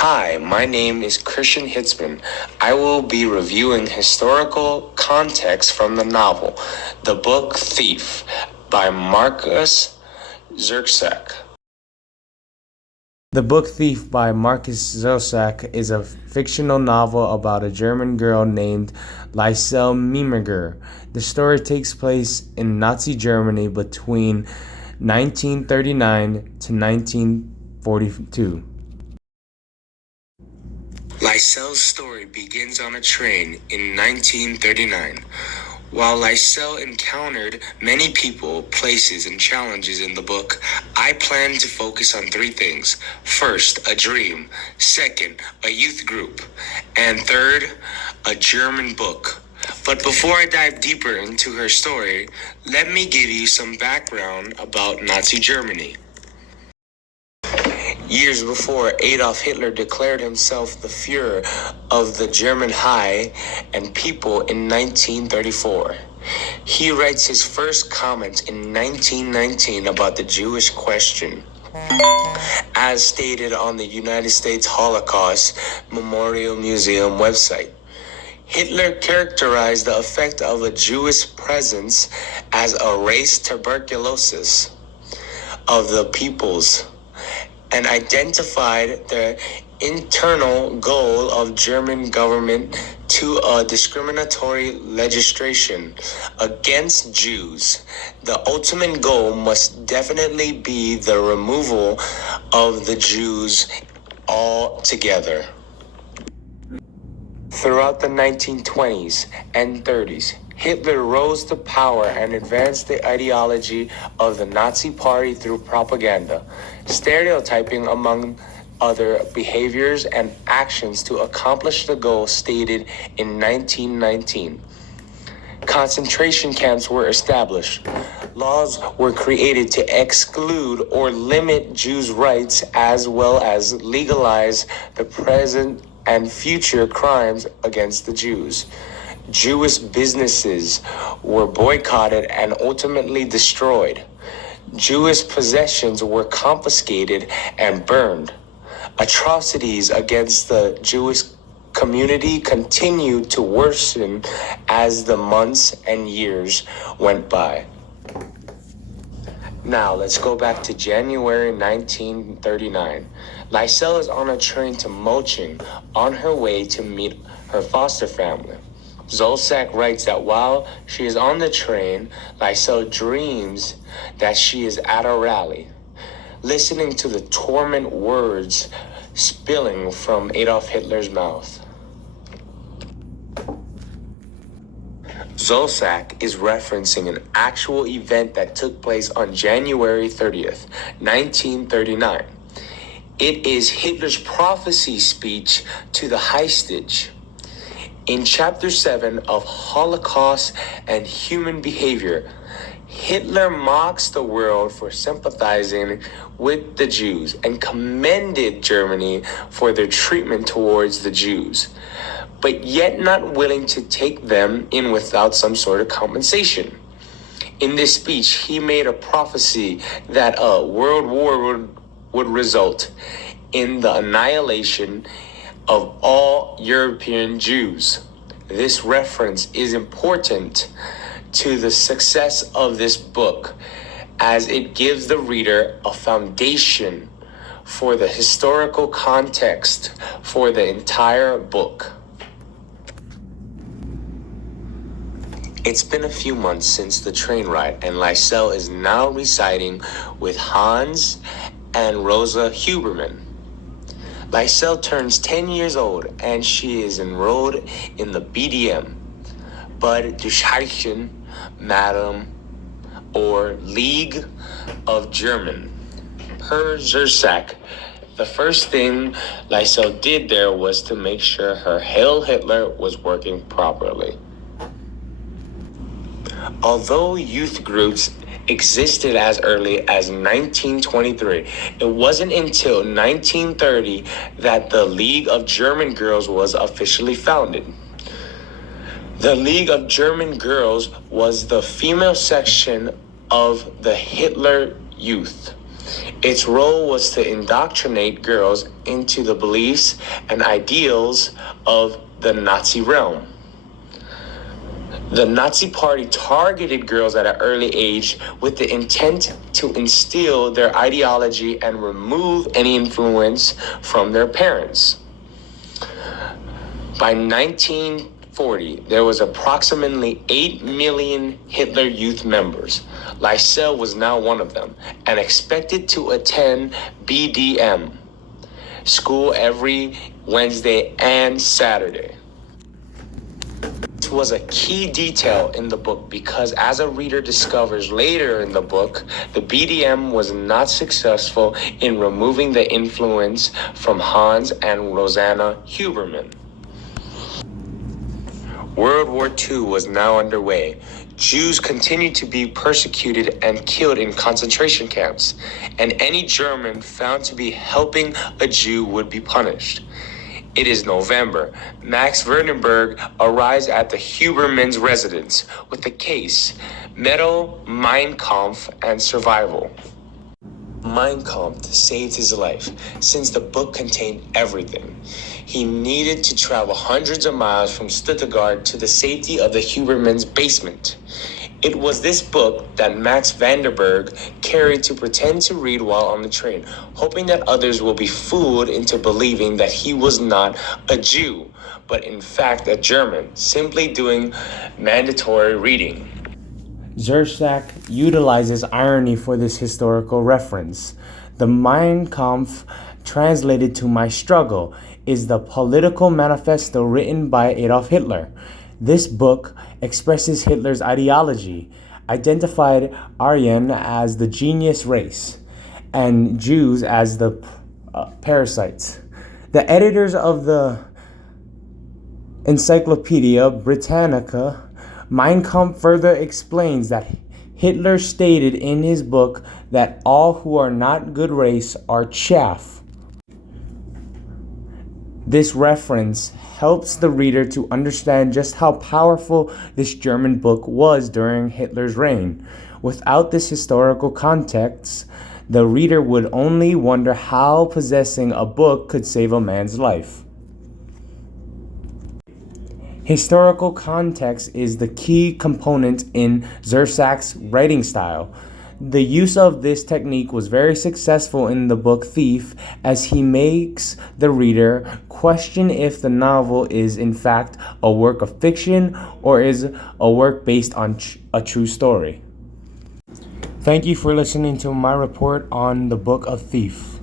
Hi, my name is Christian Hitzman. I will be reviewing historical context from the novel, The Book Thief by Marcus Zersak. The Book Thief by Marcus Zersak is a fictional novel about a German girl named Lisel Mimiger. The story takes place in Nazi Germany between 1939 to 1942. Lisel's story begins on a train in 1939. While Lisel encountered many people, places, and challenges in the book, I plan to focus on three things. First, a dream. Second, a youth group. And third, a German book. But before I dive deeper into her story, let me give you some background about Nazi Germany. Years before, Adolf Hitler declared himself the Führer of the German High and people in 1934. He writes his first comments in 1919 about the Jewish question, as stated on the United States Holocaust Memorial Museum website. Hitler characterized the effect of a Jewish presence as a race tuberculosis of the peoples, and identified the internal goal of German government to a discriminatory legislation against Jews. The ultimate goal must definitely be the removal of the Jews altogether. Throughout the 1920s and 30s, Hitler rose to power and advanced the ideology of the Nazi Party through propaganda, stereotyping among other behaviors and actions to accomplish the goal stated in 1919. Concentration camps were established. Laws were created to exclude or limit Jews' rights, as well as legalize the present and future crimes against the Jews. Jewish businesses were boycotted and ultimately destroyed. Jewish possessions were confiscated and burned. Atrocities against the Jewish community continued to worsen as the months and years went by. Now, let's go back to January 1939. Lisel is on a train to Moching on her way to meet her foster family. Zolsak writes that while she is on the train, Lisel dreams that she is at a rally, listening to the torment words spilling from Adolf Hitler's mouth. Zolsak is referencing an actual event that took place on January 30th, 1939. It is Hitler's prophecy speech to the Heistage. In Chapter 7 of Holocaust and Human Behavior, Hitler mocks the world for sympathizing with the Jews and commended Germany for their treatment towards the Jews, but yet not willing to take them in without some sort of compensation. In this speech, he made a prophecy that a world war would result in the annihilation of all European Jews. This reference is important to the success of this book, as it gives the reader a foundation for the historical context for the entire book. It's been a few months since the train ride, and Lisel is now residing with Hans and Rosa Huberman. Lisel turns 10 years old, and she is enrolled in the BDM, Bud Durchhalten, Madam, or League of German. Per Zersak, the first thing Lisel did there was to make sure her Heil Hitler was working properly. Although youth groups existed as early as 1923, it wasn't until 1930 that the League of German Girls was officially founded. The League of German Girls was the female section of the Hitler Youth. Its role was to indoctrinate girls into the beliefs and ideals of the Nazi realm. The Nazi Party targeted girls at an early age with the intent to instill their ideology and remove any influence from their parents. By 1940, there was approximately 8 million Hitler Youth members. Lysel was now one of them and expected to attend BDM school every Wednesday and Saturday. This was a key detail in the book because, as a reader discovers later in the book, the BDM was not successful in removing the influence from Hans and Rosanna Huberman. World War II was now underway. Jews continued to be persecuted and killed in concentration camps, and any German found to be helping a Jew would be punished. It is November. Max Verdenberg arrives at the Huberman's residence with the case, Metal, Mein Kampf, and Survival. Mein Kampf saved his life since the book contained everything. He needed to travel hundreds of miles from Stuttgart to the safety of the Huberman's basement. It was this book that Max Vanderberg carried to pretend to read while on the train, hoping that others will be fooled into believing that he was not a Jew, but in fact a German, simply doing mandatory reading. Zersak utilizes irony for this historical reference. The Mein Kampf, translated to My Struggle, is the political manifesto written by Adolf Hitler. This book expresses Hitler's ideology, identified Aryan as the genius race, and Jews as the parasites. The editors of the Encyclopedia Britannica, Mein Kampf further explains that Hitler stated in his book that all who are not good race are chaff. This reference helps the reader to understand just how powerful this German book was during Hitler's reign. Without this historical context, the reader would only wonder how possessing a book could save a man's life. Historical context is the key component in Zersak's writing style. The use of this technique was very successful in the book Thief, as he makes the reader question if the novel is in fact a work of fiction or is a work based on a true story. Thank you for listening to my report on the book of Thief.